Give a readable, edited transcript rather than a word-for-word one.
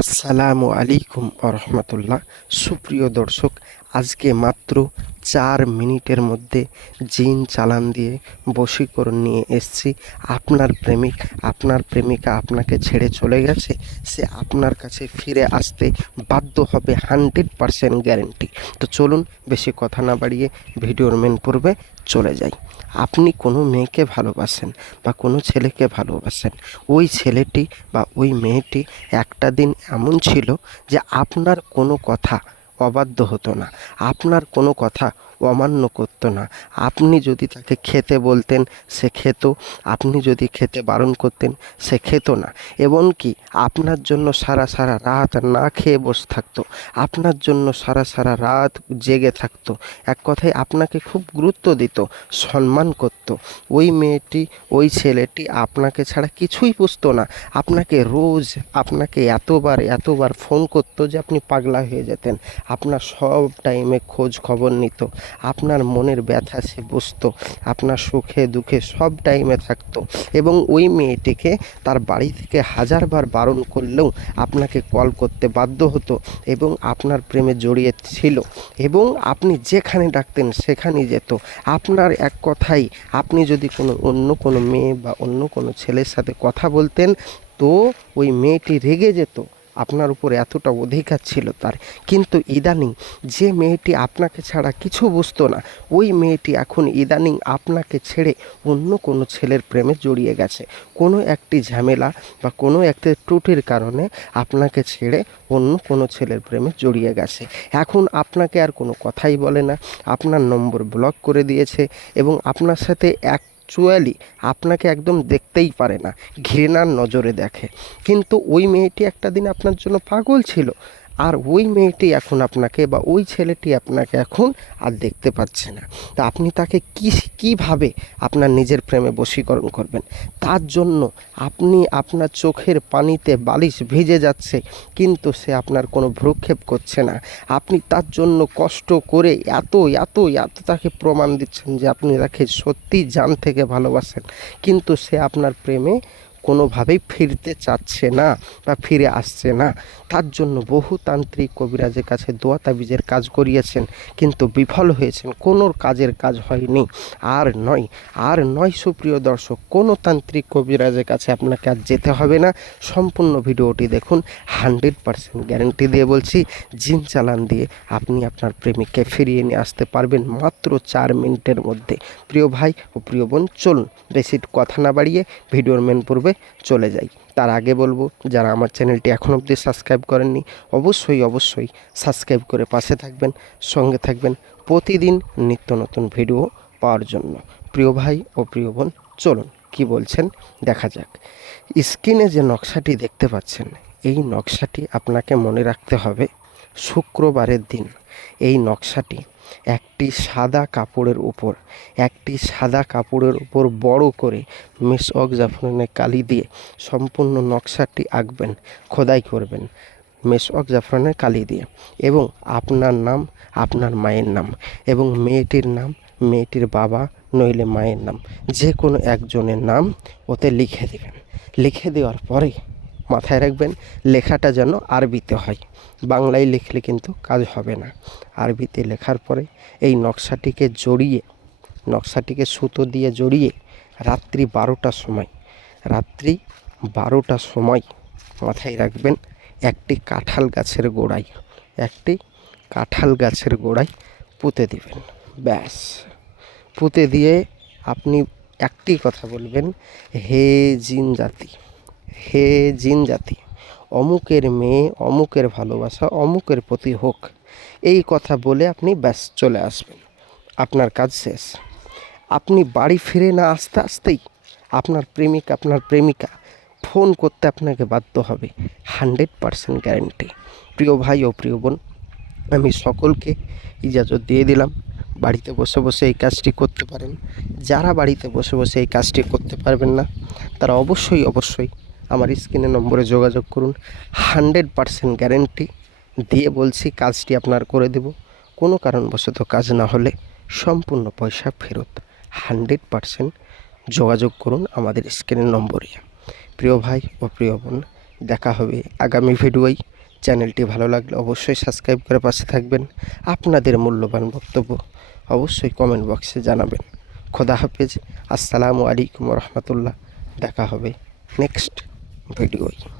আসসালামু আলাইকুম রহমতুল্লাহ। সুপ্রিয় দর্শক, আজকে মাত্র 4 মিনিটের মধ্যে জিন চালান দিয়ে বশীকরণ নিয়ে এসছি। আপনার প্রেমিক, আপনার প্রেমিকা আপনাকে ছেড়ে চলে গেছে, সে আপনার কাছে ফিরে আসতে বাধ্য হবে, 100% গ্যারেন্টি। তো চলুন বেশি কথা না বাড়িয়ে ভিডিওর মেন পর্বে চলে যাই। আপনি কোনো মেয়েকে ভালোবাসেন বা কোনো ছেলেকে ভালোবাসেন, ওই ছেলেটি বা ওই মেয়েটি একটা দিন এমন ছিল যে আপনার কোনো কথা অবাধ্য হতো না, আপনার কোনো কথা অমান্য করতো না। আপনি যদি তাকে খেতে বলতেন সে খেত, আপনি যদি খেতে বারণ করতেন সে খেত না। এমনকি আপনার জন্য সারা সারা রাত না খেয়ে বসে থাকতো, আপনার জন্য সারা সারা রাত জেগে থাকতো। এক কথায় আপনাকে খুব গুরুত্ব দিত, সম্মান করত। ওই মেয়েটি, ওই ছেলেটি আপনাকে ছাড়া কিছুই বুঝতো না। আপনাকে রোজ, আপনাকে এতবার ফোন করতো যে আপনি পাগলা হয়ে যেতেন। আপনার সব টাইমে খোঁজ খবর নিত, আপনার মনের ব্যথা সে বুঝতো, আপনার সুখে দুঃখে সব টাইমে থাকতো। এবং ওই মেয়েটিকে তার বাড়ি থেকে হাজারবার বারণ করলেও আপনাকে কল করতে বাধ্য হতো এবং আপনার প্রেমে জড়িয়ে ছিল, এবং আপনি যেখানে ডাকতেন সেখানেই যেত। আপনার এক কথাই, আপনি যদি অন্য কোনো মেয়ে বা অন্য কোনো ছেলের সাথে কথা বলতেন তো ওই মেয়েটি রেগে যেত, আপনার উপর এতটা অধিকার ছিল তার। কিন্তু ইদানিং যে মেয়েটি আপনাকে ছাড়া কিছু বুঝতো না, ওই মেয়েটি এখন ইদানিং আপনাকে ছেড়ে অন্য কোনো ছেলের প্রেমে জড়িয়ে গেছে। কোনো একটি ঝামেলা বা কোনো একটি ত্রুটির কারণে আপনাকে ছেড়ে অন্য কোনো ছেলের প্রেমে জড়িয়ে গেছে। এখন আপনাকে আর কোনো কথাই বলে না, আপনার নম্বর ব্লক করে দিয়েছে এবং আপনার সাথে অ্যাকচুয়ালি আপনাকে একদম দেখতেই পারে না, ঘৃণার নজরে দেখে। কিন্তু ওই মেয়েটি একটা দিন আপনার জন্য পাগল ছিল, আর ওই মেয়েটি এখন আপনাকে বা ওই ছেলেটি আপনাকে এখন আর দেখতে পাচ্ছে না। তা আপনি তাকে কীভাবে আপনার নিজের প্রেমে বশীকরণ করবেন? তার জন্য আপনি, আপনার চোখের পানিতে বালিশ ভিজে যাচ্ছে কিন্তু সে আপনার কোনো ভ্রুক্ষেপ করছে না। আপনি তার জন্য কষ্ট করে এত এত এত তাকে প্রমাণ দিচ্ছেন যে আপনি তাকে সত্যিই জান থেকে ভালোবাসেন, কিন্তু সে আপনার প্রেমে কোনোভাবেই ফিরতে চাচ্ছে না বা ফিরে আসছে না। তার জন্য বহু তান্ত্রিক কবিরাজের কাছে দোয়া তাবিজের কাজ করিয়েছেন কিন্তু বিফল হয়েছেন, কোনো কাজের কাজ হয়নি। আর নয় সুপ্রিয় দর্শক, কোনো তান্ত্রিক কবিরাজের কাছে আপনাকে আর যেতে হবে না। সম্পূর্ণ ভিডিওটি দেখুন, 100% গ্যারেন্টি দিয়ে বলছি, জিন চালান দিয়ে আপনি আপনার প্রেমিককে ফিরিয়ে নিয়ে আসতে পারবেন মাত্র 4 মিনিটের মধ্যে। প্রিয় ভাই ও প্রিয় বোন, চলুন বেশি কথা না বাড়িয়ে ভিডিওর মেন পর্বে চলে যাই। তার আগে বলবো, যারা আমার চ্যানেলটি এখন অবধি সাবস্ক্রাইব করেননি অবশ্যই সাবস্ক্রাইব করে পাশে থাকবেন, সঙ্গে থাকবেন প্রতিদিন নিত্য নতুন ভিডিও পাওয়ার জন্য। প্রিয় ভাই ও প্রিয় বোন, চলুন কি বলছেন দেখা যাক। স্ক্রিনে যে নকশাটি দেখতে পাচ্ছেন, এই নকশাটি আপনাকে মনে রাখতে হবে। শুক্রবারের দিন এই নকশাটি একটি সাদা কাপড়ের উপর বড় করে মেশক জাফরানের কালি দিয়ে সম্পূর্ণ নকশাটি আঁকবেন, খোদাই করবেন মেশক জাফরানের কালি দিয়ে, এবং আপনার নাম, আপনার মায়ের নাম এবং মেয়েটির নাম, মেয়েটির বাবা নইলে মায়ের নাম, যে কোনো একজনের নাম ওতে লিখে দেবেন। লিখে দেওয়ার পরে মাথায় রাখবেন লেখাটা যেন আরবিতে হয়, বাংলায় লিখলে কিন্তু কাজ হবে না। আরবিতে লেখার পরে এই নকশাটিকে সুতো দিয়ে জড়িয়ে রাত্রি 12টার সময় মাথায় রাখবেন একটি কাঁঠাল গাছের গোড়ায় পুঁতে দিবেন। ব্যাস, পুঁতে দিয়ে আপনি একটি কথা বলবেন, হে জিন জাতি, অমুকের মেয়ে, অমুকের ভালোবাসা অমুকের প্রতি হোক। এই কথা বলে আপনি ব্যাস চলে আসবেন, আপনার কাজ শেষ। আপনি বাড়ি ফিরে না আসতেই আপনার প্রেমিক, আপনার প্রেমিকা ফোন করতে আপনাকে বাধ্য হবে, 100% গ্যারেন্টি। প্রিয় ভাই ও প্রিয় বোন, আমি সকলকে ইজাজত দিয়ে দিলাম, বাড়িতে বসে বসে এই কাজটি করতে পারেন। যারা বাড়িতে বসে বসে এই কাজটি করতে পারবেন না, তারা অবশ্যই আমার স্ক্রিনের নম্বরে যোগাযোগ করুন। 100% গ্যারেন্টি দিয়ে বলছি, কাজটি আপনার করে দেব। কোনো কারণবশত কাজ না হলে সম্পূর্ণ পয়সা ফেরত। 100% যোগাযোগ করুন আমাদের স্ক্রিনের নম্বরে। প্রিয় ভাই ও প্রিয় বোন, দেখা হবে আগামী ভিডিওয়। চ্যানেলটি ভালো লাগলে অবশ্যই সাবস্ক্রাইব করে পাশে থাকবেন। আপনাদের মূল্যবান বক্তব্য অবশ্যই কমেন্ট বক্সে জানাবেন। খোদা হাফেজ। আসসালামু আলাইকুম রহমতুল্লাহ। দেখা হবে নেক্সট ভিডিওয়।